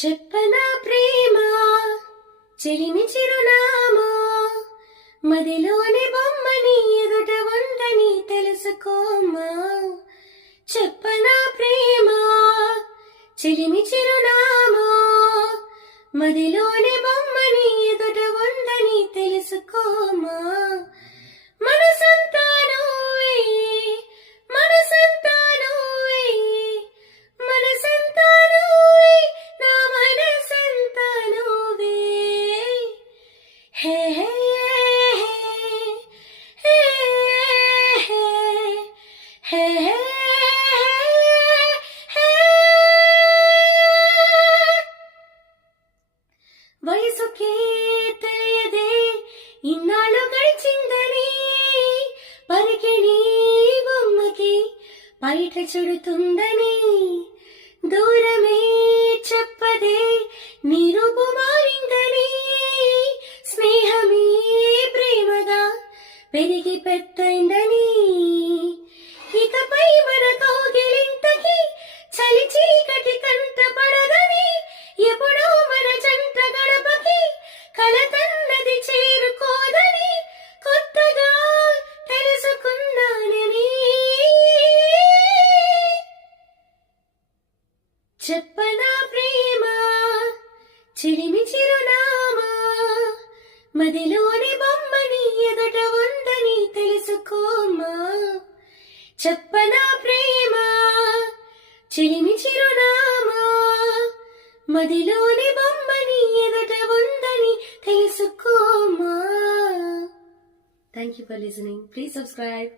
చెప్పనా ప్రేమ చెలిమి చిరునామా మదిలోని బొమ్మని ఎదుట ఉందని తెలుసుకోమా. చెప్పనా ప్రేమ చెలిమి చిరునామా మదిలోని బొమ్మని ఎదుట ఉందని తెలుసుకోమా. వయసుకే తెలియదే ఇన్నాళ్ళు గడిచిందని పరికిణీ బొమ్మకి బయట చుడుతుందని దూరమే చెప్పదే నీ రూపు మారిందని స్నేహమే ప్రేమగా పెరిగి పెద్దైందని ఇకపై మన కౌగిలింతకి చలి చీకటి కంట పడదని ఎప్పుడో మన జంట గడపకి కలతన్నది చేరుకోదని కొత్తగా తెలుసుకున్నానని. చెప్పనా ప్రేమ చిలిమి చిరునామా మదిలోని బొమ్మని ఎదుట ఉందని తెలుసుకోమా. చెప్పనా ప్రేమ చిలిమి చిరునామా మదిలోని బొమ్మని ఎదుట ఉందని తెలుసుకోమా. Thank you for listening. Please subscribe.